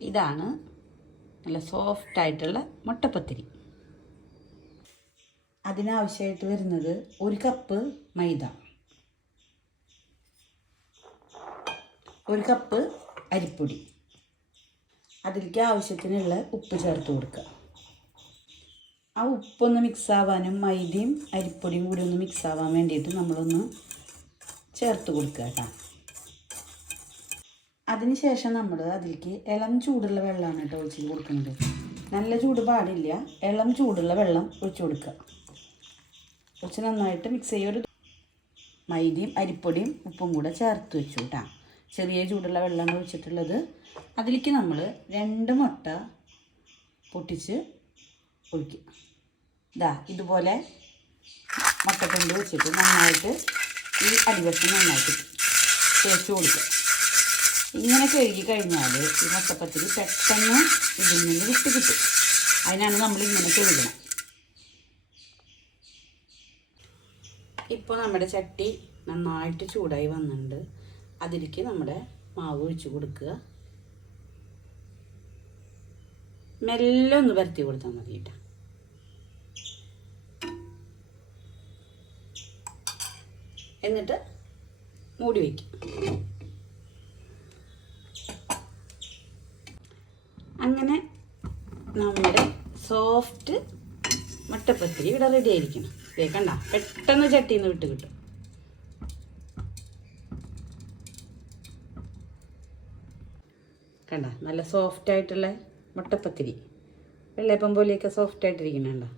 ഇതാണ് നല്ല സോഫ്റ്റായിട്ടുള്ള മുട്ടപ്പത്തിരി. അതിനാവശ്യമായിട്ട് വരുന്നത് 1 കപ്പ് മൈദ, 1 കപ്പ് അരിപ്പൊടി, അതിലേക്ക് ആവശ്യത്തിനുള്ള ഉപ്പ് ചേർത്ത് കൊടുക്കുക. ആ ഉപ്പൊന്ന് മിക്സ് ആവാനും മൈദയും അരിപ്പൊടിയും കൂടി ഒന്ന് മിക്സ് ആവാൻ വേണ്ടിയിട്ട് നമ്മളൊന്ന് ചേർത്ത് കൊടുക്കുക കേട്ടോ. അതിനുശേഷം നമ്മൾ അതിലേക്ക് ഇളം ചൂടുള്ള വെള്ളമാണ് കേട്ടോ ഒഴിച്ച് കൊടുക്കുന്നത്. നല്ല ചൂട് പാടില്ല, ഇളം ചൂടുള്ള വെള്ളം ഒഴിച്ച് കൊടുക്കുക. കുറച്ച് നന്നായിട്ട് മിക്സ് ചെയ്യുക. മൈദയും അരിപ്പൊടിയും ഉപ്പും കൂടെ ചേർത്ത് വെച്ചു കേട്ടോ. ചെറിയ ചൂടുള്ള വെള്ളമാണ് ഒഴിച്ചിട്ടുള്ളത്. അതിലേക്ക് നമ്മൾ 2 മുട്ട പൊട്ടിച്ച് ഒഴിക്കുക. ഇതുപോലെ മുട്ടക്കൊണ്ട് വെച്ചിട്ട് നന്നായിട്ട് ഈ അടിവശം നന്നായിട്ട് തേച്ച് കൊടുക്കുക. ഇങ്ങനെ കഴുകി കഴിഞ്ഞാൽ ഈ മുട്ടപ്പത്തിരി പെട്ടെന്ന് ഇതിൽ നിന്ന് വിട്ട് കിട്ടും. അതിനാണ് നമ്മളിങ്ങനെ കഴുകണം. ഇപ്പോൾ നമ്മുടെ ചട്ടി നന്നായിട്ട് ചൂടായി വന്നിട്ടുണ്ട്. അതിലേക്ക് നമ്മുടെ മാവ് ഒഴിച്ച് കൊടുക്കുക. മെല്ലെ ഒന്ന് പരത്തി കൊടുത്താൽ മതി കേട്ടോ. എന്നിട്ട് മൂടി വയ്ക്കും. അങ്ങനെ നമ്മുടെ സോഫ്റ്റ് മുട്ടപ്പത്തിരി ഇവിടെ റെഡി ആയിരിക്കണം. കണ്ട, പെട്ടെന്ന് ചട്ടിയിൽ നിന്ന് വിട്ട് കിട്ടും. കണ്ട, നല്ല സോഫ്റ്റായിട്ടുള്ള മുട്ടപ്പത്തിരി, വെള്ളയപ്പം പോലെയൊക്കെ സോഫ്റ്റായിട്ടിരിക്കുന്നുണ്ടോ.